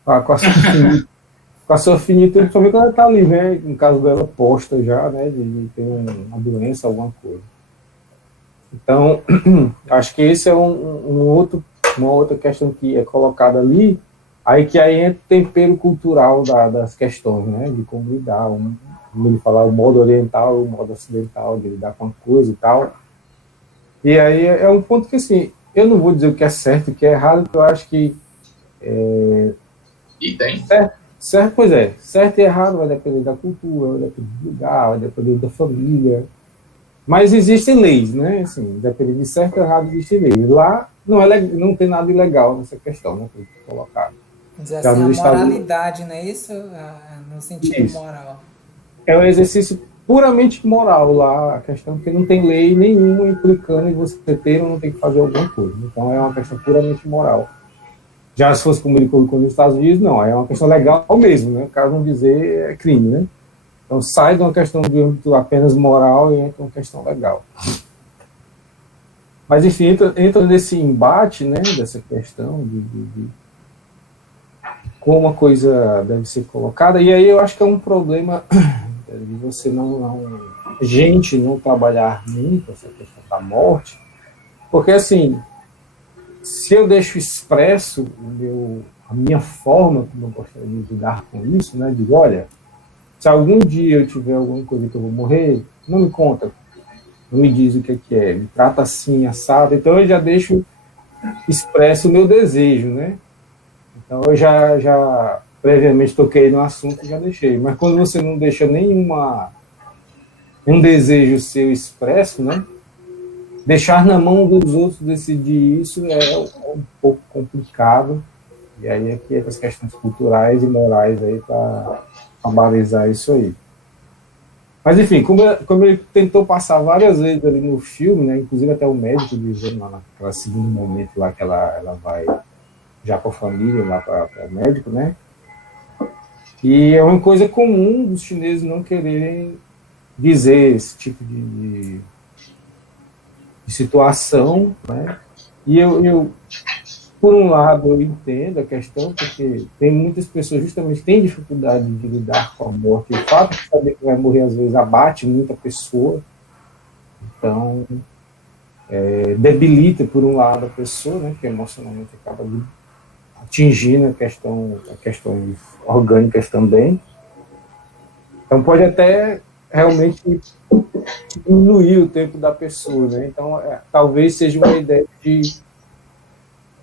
Com a sua finitude, principalmente quando ela está ali, né? No caso dela, posta já, né? De ter uma doença, alguma coisa. Então, acho que esse é uma outra questão que é colocada ali, aí entra o tempero cultural das questões, né? De como lidar, como ele falar, o modo oriental, o modo ocidental, de lidar com a coisa e tal. E aí é um ponto que, assim, eu não vou dizer o que é certo e o que é errado, porque eu acho que... E tem. Certo, pois é. Certo e errado vai depender da cultura, vai depender do lugar, vai depender da família. Mas existem leis, né? Assim, dependendo de certo e errado, existem leis. Lá não tem nada ilegal nessa questão, né? Que colocado. Dizer assim, a moralidade, não é isso? No sentido moral. É um exercício puramente moral lá, a questão, porque não tem lei nenhuma implicando em você ter ou não ter que fazer alguma coisa. Então é uma questão puramente moral. Já se fosse como ele colocou nos Estados Unidos, não, é uma questão legal mesmo, né? O cara não dizer é crime, né? Então sai de uma questão de âmbito apenas moral e entra uma questão legal. Mas enfim, entra nesse embate, né? Dessa questão de como a coisa deve ser colocada, e aí eu acho que é um problema de você não trabalhar muito essa questão da morte, porque assim, se eu deixo expresso a minha forma como eu gostaria de lidar com isso, né? Digo, olha, se algum dia eu tiver alguma coisa que eu vou morrer, não me conta, não me diz o que é, me trata assim, assado, então eu já deixo expresso o meu desejo, né? Então eu já previamente toquei no assunto e já deixei, mas quando você não deixa nenhum desejo seu expresso, né? Deixar na mão dos outros decidir isso é um pouco complicado. E aí é que entra as questões culturais e morais aí para balizar isso aí. Mas, enfim, como ele tentou passar várias vezes ali no filme, né, inclusive até o médico dizendo lá naquela segundo momento lá que ela vai já com a família lá para o médico, né? E é uma coisa comum dos chineses não quererem dizer esse tipo de situação, né? E por um lado, eu entendo a questão, porque tem muitas pessoas justamente que têm dificuldade de lidar com a morte. O fato de saber que vai morrer, às vezes, abate muita pessoa. Então, debilita, por um lado, a pessoa, né, que emocionalmente acaba atingindo questões orgânicas também. Então, pode até realmente diminuir o tempo da pessoa, né? Então, talvez seja uma ideia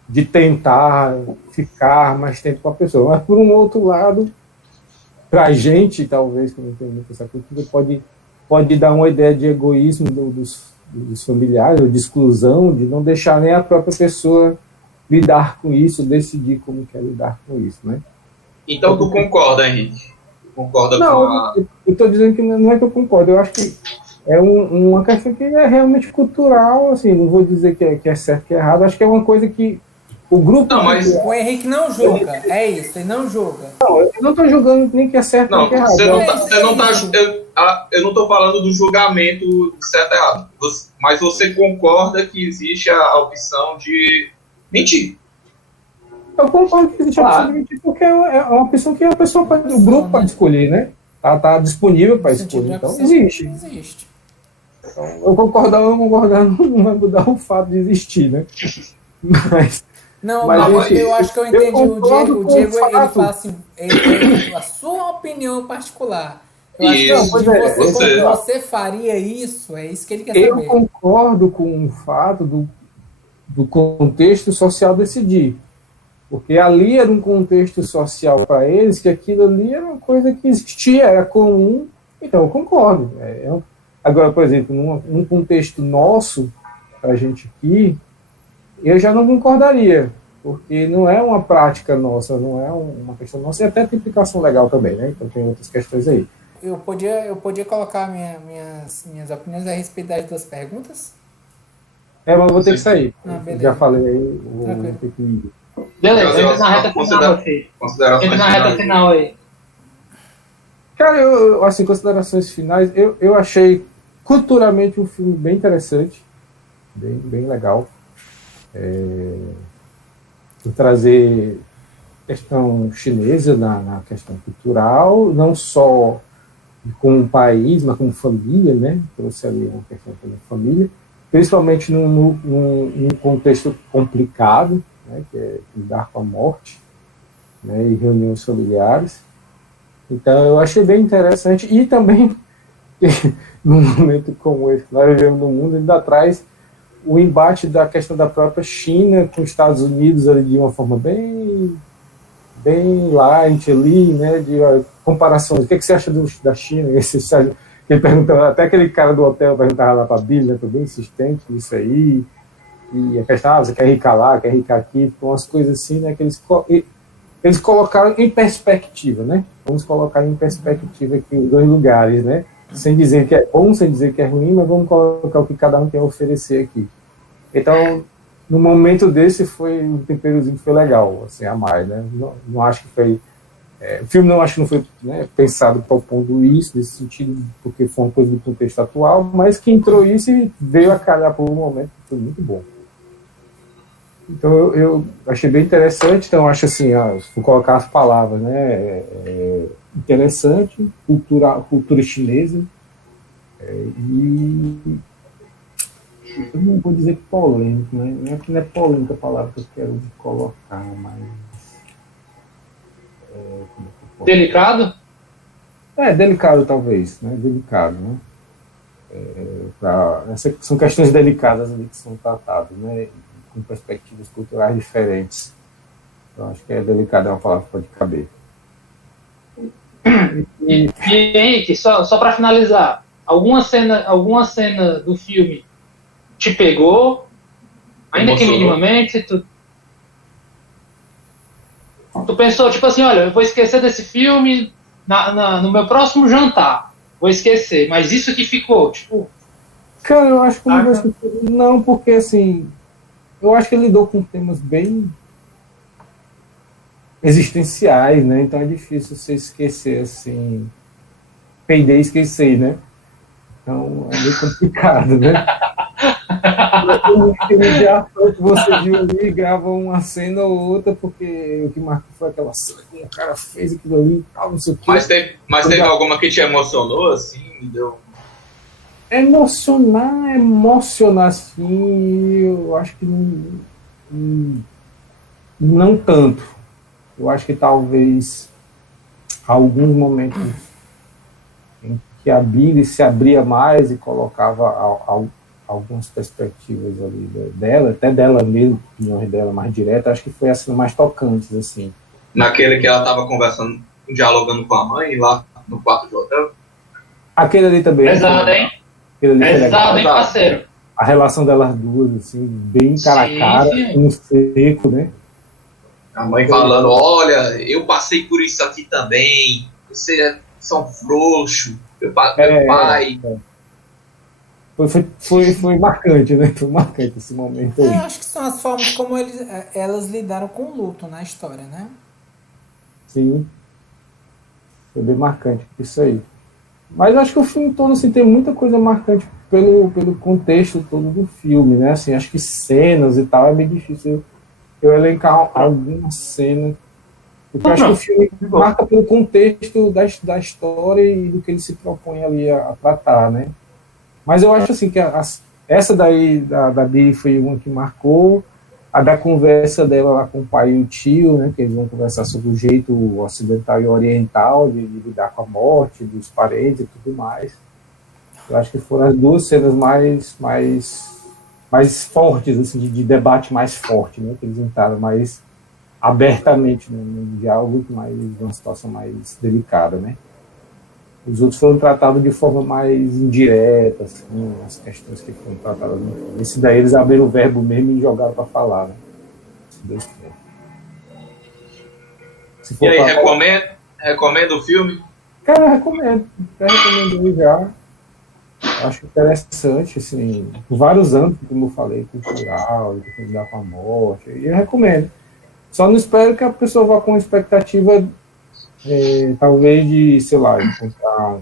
de tentar ficar mais tempo com a pessoa. Mas, por um outro lado, para a gente, talvez, que não tem muito essa cultura, pode dar uma ideia de egoísmo dos familiares, ou de exclusão, de não deixar nem a própria pessoa lidar com isso, decidir como quer lidar com isso, né? Então, tu concorda, Henrique? Concorda não, com a... eu estou dizendo que não é que eu concordo, eu acho que é uma questão que é realmente cultural, assim, não vou dizer que é certo que é errado, acho que é uma coisa que o grupo... Não, mas... O Henrique não julga, é isso, ele não julga. Não, eu não estou julgando nem que é certo nem que é errado. Eu não estou falando do julgamento de certo e errado, mas você concorda que existe a opção de mentir? Eu concordo que existe a opção de mentir, porque é uma opção que a pessoa pode, o grupo pode escolher, né? Tá disponível para escolher, então existe. Então, eu concordar ou não concordar não vai mudar o fato de existir, né? Mas eu acho que eu entendi. O Diego ele fala assim, a sua opinião particular. Eu acho que você faria isso, é isso que ele quer saber. Eu concordo com o fato do contexto social decidir. Porque ali era um contexto social para eles, que aquilo ali era uma coisa que existia, era comum, então eu concordo. Agora, por exemplo, num contexto nosso, para a gente aqui, eu já não concordaria, porque não é uma prática nossa, não é uma questão nossa, e até tipificação legal também, né? Então tem outras questões aí. Eu podia colocar minhas opiniões a respeito das duas perguntas? Mas eu vou ter que sair. Já falei aí, vou ter que ir. Beleza, entra na reta final, filho. Entra na reta final aí. Cara, eu assim, considerações finais, eu achei culturalmente um filme bem interessante, bem legal. Por trazer questão chinesa na questão cultural, não só como país, mas como família, né? Trouxe ali uma questão como família, principalmente num contexto complicado, né, que é lidar com a morte, né, e reuniões familiares. Então, eu achei bem interessante. E também, num momento como esse que nós vivemos no mundo, ainda traz o embate da questão da própria China com os Estados Unidos ali, de uma forma bem light ali, né, de comparações. O que você acha da China? Ele perguntava, até aquele cara do hotel perguntava lá para a Bíblia, né, bem insistente nisso aí. E a questão, você quer ricar lá, quer ricar aqui, então umas coisas assim, né, que eles colocaram em perspectiva, né? Vamos colocar em perspectiva aqui os dois lugares, né? Sem dizer que é bom, sem dizer que é ruim, mas vamos colocar o que cada um tem a oferecer aqui. Então, no momento desse, foi um temperozinho que foi legal, assim, a mais, né? Não acho que foi... o filme não acho que não foi, né, pensado propondo isso, nesse sentido, porque foi uma coisa do contexto atual, mas que entrou isso e veio a calhar por um momento que foi muito bom. Então eu achei bem interessante, então acho assim, vou colocar as palavras, né, interessante, cultura chinesa, e eu não vou dizer polêmico, né, não é polêmica a palavra que eu quero colocar, mas... Delicado? Delicado talvez, né, delicado, né. São questões delicadas ali que são tratadas, né, com perspectivas culturais diferentes. Então, acho que é delicado, é uma palavra que pode caber. E Henrique, só para finalizar, alguma cena do filme te pegou? Ainda que minimamente? Tu pensou, tipo assim, olha, eu vou esquecer desse filme no meu próximo jantar. Vou esquecer, mas isso que ficou, tipo... Cara, eu acho que eu não vou esquecer. Não, porque assim, eu acho que ele lidou com temas bem existenciais, né? Então é difícil você esquecer, assim, peidei e esquecer, né? Então é meio complicado, né? Um filme de ação que você viu ali, grava uma cena ou outra, porque o que marcou foi aquela cena que o cara fez aquilo ali e tal, não sei o quê. Mas teve alguma que te emocionou, assim? Deu... Emocionar assim, eu acho que não tanto. Eu acho que talvez alguns momentos em que a Billy se abria mais e colocava algumas perspectivas ali dela, até dela mesmo, opiniões dela mais diretas, acho que foi assim mais tocantes, assim. Naquele que ela estava conversando, dialogando com a mãe lá no quarto de hotel? Aquele ali também. Pesado, hein? Pesado, hein, parceiro? A relação delas duas, assim, bem cara a cara, um seco, né? A mãe falando, olha, eu passei por isso aqui também, vocês são frouxos, meu pai... Foi marcante, né? Foi marcante esse momento aí. Eu acho que são as formas como elas lidaram com o luto na história, né? Sim. Foi bem marcante isso aí. Mas acho que o filme todo assim, tem muita coisa marcante pelo contexto todo do filme, né? Assim, acho que cenas e tal é meio difícil eu elencar alguma cena. Porque eu acho que o filme marca pelo contexto da história e do que ele se propõe ali a tratar, né? Mas eu acho assim que essa daí da Billy foi uma que marcou, a da conversa dela lá com o pai e o tio, né, que eles vão conversar sobre o jeito ocidental e oriental de lidar com a morte dos parentes e tudo mais. Eu acho que foram as duas cenas mais fortes, assim, de debate mais forte, né, que eles entraram mais abertamente no diálogo, mais uma situação mais delicada, né. Os outros foram tratados de forma mais indireta, assim, as questões que foram tratadas. Esse daí eles abriram o verbo mesmo e jogaram para falar, né? E aí, recomenda o filme? Cara, eu recomendo. Já recomendei já. Acho interessante, assim, por vários anos, como eu falei, cultural, de lidar com a morte. E eu recomendo. Só não espero que a pessoa vá com expectativa talvez de, sei lá, encontrar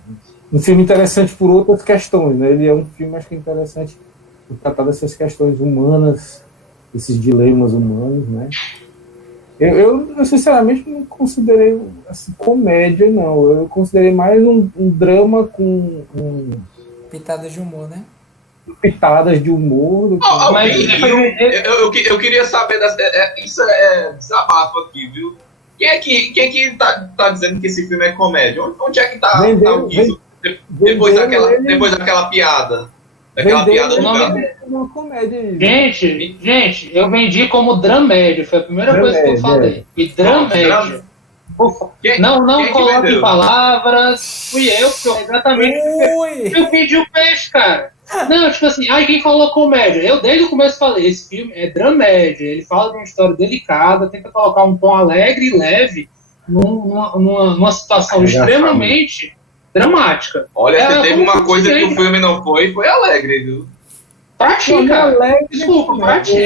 um filme interessante por outras questões, né? Ele é um filme, acho que interessante por tratar dessas questões humanas, esses dilemas humanos, né? Eu sinceramente não considerei assim, comédia, não. Eu considerei mais um drama com pitadas de humor, né? Pitadas de humor. Eu queria saber, isso é desabafo aqui, viu? Quem é que tá dizendo que esse filme é comédia? Onde é que tá o guiso? Depois daquela piada. Daquela piada do gato. Uma comédia. Gente, eu vendi como dramédio. Foi a primeira coisa que eu falei. E dramédio. Não coloque em palavras. Fui eu, porque eu exatamente. Eu pedi o peixe, cara. Não, tipo assim, quem falou comédia? Eu desde o começo falei, esse filme é dramédia, ele fala de uma história delicada, tenta colocar um tom alegre e leve numa situação extremamente dramática. Olha, se teve uma coisa que o filme não foi alegre, viu? Pra ti, cara. Desculpa, pra ti.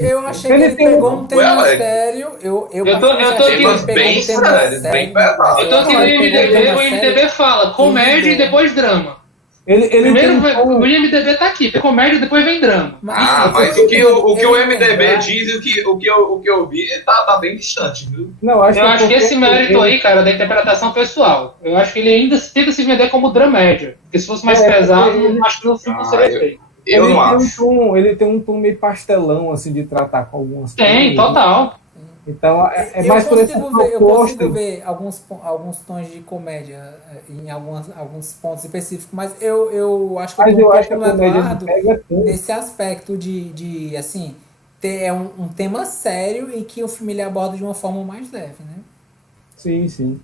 Eu achei que ele pegou um tema sério. Eu tô aqui bem sério, bem pesado. Eu tô aqui no IMDB, o IMDB fala comédia e depois drama. Primeiro, o IMDB tá aqui, comédia e depois vem drama. Mas o que o IMDB diz e o que eu vi tá bem distante, viu? Não, eu acho que esse mérito aí, cara, da interpretação pessoal, eu acho que ele ainda tenta se vender como dramédia. Porque se fosse mais pesado, eu acho que o filme não seria feito. Eu não acho. Ele tem um tom meio pastelão, assim, de tratar com algumas coisas. Tem, total. Então, é mais por essa proposta. Eu consigo ver alguns tons de comédia em alguns pontos específicos, mas eu acho que eu acho que no Eduardo nesse aspecto de assim, ter um tema sério e que o filme ele aborda de uma forma mais leve, né? Sim, sim.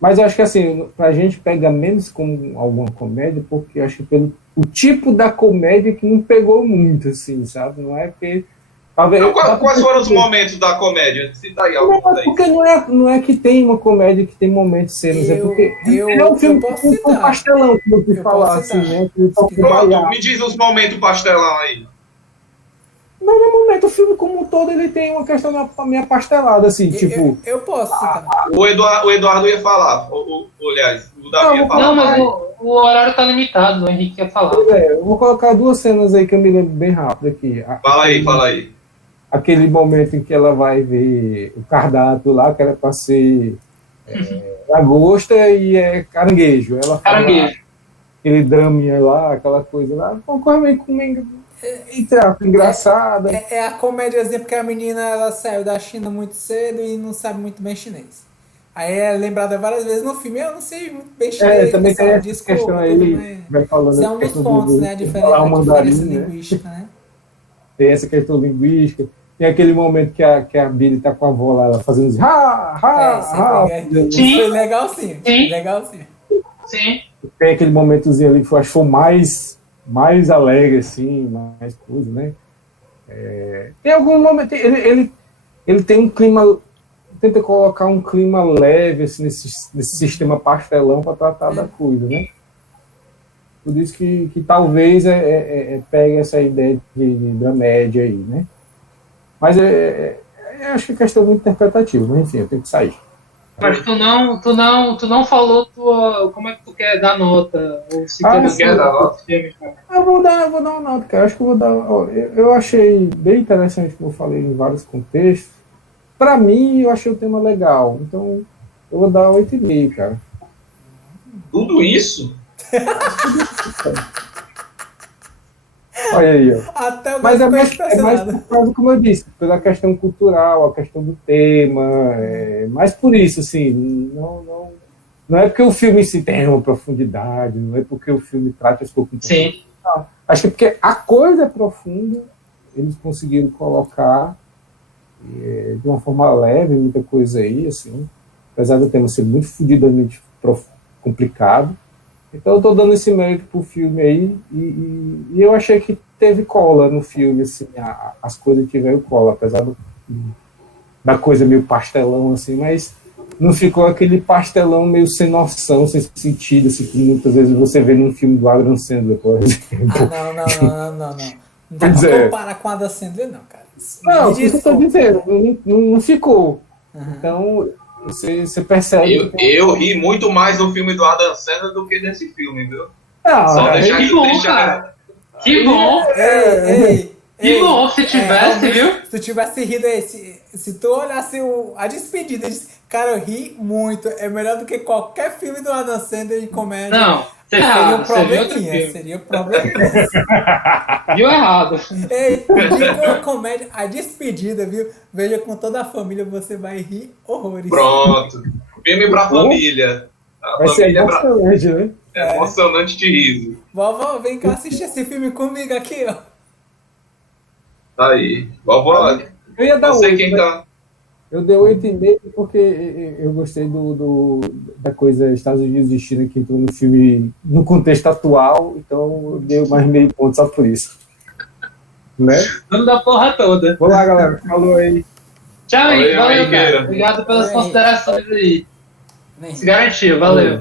Mas eu acho que assim, pra gente pega menos como alguma comédia, porque eu acho que pelo o tipo da comédia que não pegou muito, assim, sabe? Não é porque Talvez, Então, quais foram os momentos da comédia? Cita aí Não, alguns aí. porque não é que tem uma comédia que tem momentos cenas, é porque é um filme posso com um citar. pastelão, como eu Eu falar, posso assim, citar. né? Que tá Pronto, me diz os momentos pastelão aí. Mas no momento, o filme como um todo, ele tem uma questão meio pastelada, assim, tipo... Eu posso citar. O Eduardo ia falar. Aliás, o Davi ia falar. Não, mas o horário tá limitado, o Henrique quer falar. Pois é, eu vou colocar duas cenas aí que eu me lembro bem rápido aqui. Fala aí. Aquele momento em que ela vai ver o cardápio lá, que era para ser lagosta e é caranguejo. Ela fala Caranguejo. aquele draminha lá, aquela coisa lá, uma coisa meio engraçada. É a comédiazinha porque a menina ela saiu da China muito cedo e não sabe muito bem chinês. Aí é lembrada várias vezes no filme, eu não sei muito bem chinês. Também tem essa desculpa, questão tudo aí, bem. vai falando Isso é um dos questão pontos, né? A de falar o diferença mandarim, né? linguística, né? Tem essa questão linguística. Tem aquele momento que a Billy tá com a avó lá, ela fazendo assim, Foi legal sim. Sim. Legal sim. Sim. Tem aquele momentozinho ali que eu acho que foi mais alegre, assim, mais coisa, né? Tem algum momento, ele tem um clima, tenta colocar um clima leve, assim, nesse sistema pastelão para tratar da coisa, né? Por isso que talvez pegue essa ideia da média aí, né? Mas eu acho que é questão muito interpretativa, mas enfim, eu tenho que sair. Mas tu não falou como é que tu quer dar nota, ou se sim. Quer dar nota? Eu vou dar uma nota, cara. Acho que eu vou dar. Eu achei bem interessante, como eu falei, em vários contextos. Pra mim, eu achei o tema legal. Então, eu vou dar 8,5, cara. Tudo isso? Olha aí, ó. Até o Mas é mais impressionado. por causa, como eu disse, pela questão cultural, a questão do tema. Mais por isso, assim. Não é porque o filme se tem uma profundidade, não é porque o filme trata as coisas com profundidade. Sim. Não. Acho que porque a coisa é profunda, eles conseguiram colocar de uma forma leve, muita coisa aí, assim, apesar do tema ser muito fudidamente complicado. Então eu tô dando esse mérito pro filme aí, e eu achei que teve cola no filme, assim, as coisas tiveram cola, apesar da coisa meio pastelão, assim, mas não ficou aquele pastelão meio sem noção, sem sentido, assim, que muitas vezes você vê num filme do Adam Sandler, por exemplo. Não. Não dá pra comparar com a Adam Sandler, não, cara. Não, isso que eu tô dizendo, não ficou. Então, você percebe... Eu ri muito mais no filme do Adam Sandler do que nesse filme, viu? Não, Só deixar que bom, cara. Que bom. Que bom se tivesse, viu? Se tu tivesse rido aí, se tu olhasse a despedida, cara, eu ri muito. É melhor do que qualquer filme do Adam Sandler de comédia. Não, seria um probleminha. Seria um probleminha. Viu errado. Ei, digo uma comédia, a despedida, viu? Veja com toda a família, você vai rir horrores. Pronto. Filme pra família. A vai família ser emocionante, né? É emocionante de riso. Vovó, vem cá assistir esse filme comigo aqui, ó. Tá aí. Vovó, eu ia dar não sei 8, quem né? tá. Eu dei 8,5 porque eu gostei da coisa Estados Unidos e China que entrou no filme no contexto atual, então eu dei mais meio ponto só por isso. Né? Dando da porra toda. Vamos lá, galera. Falou aí. Tchau, Valeu, valeu, Henrique. cara. Obrigado pelas Valeu, considerações aí. Vem. Se garantiu, valeu.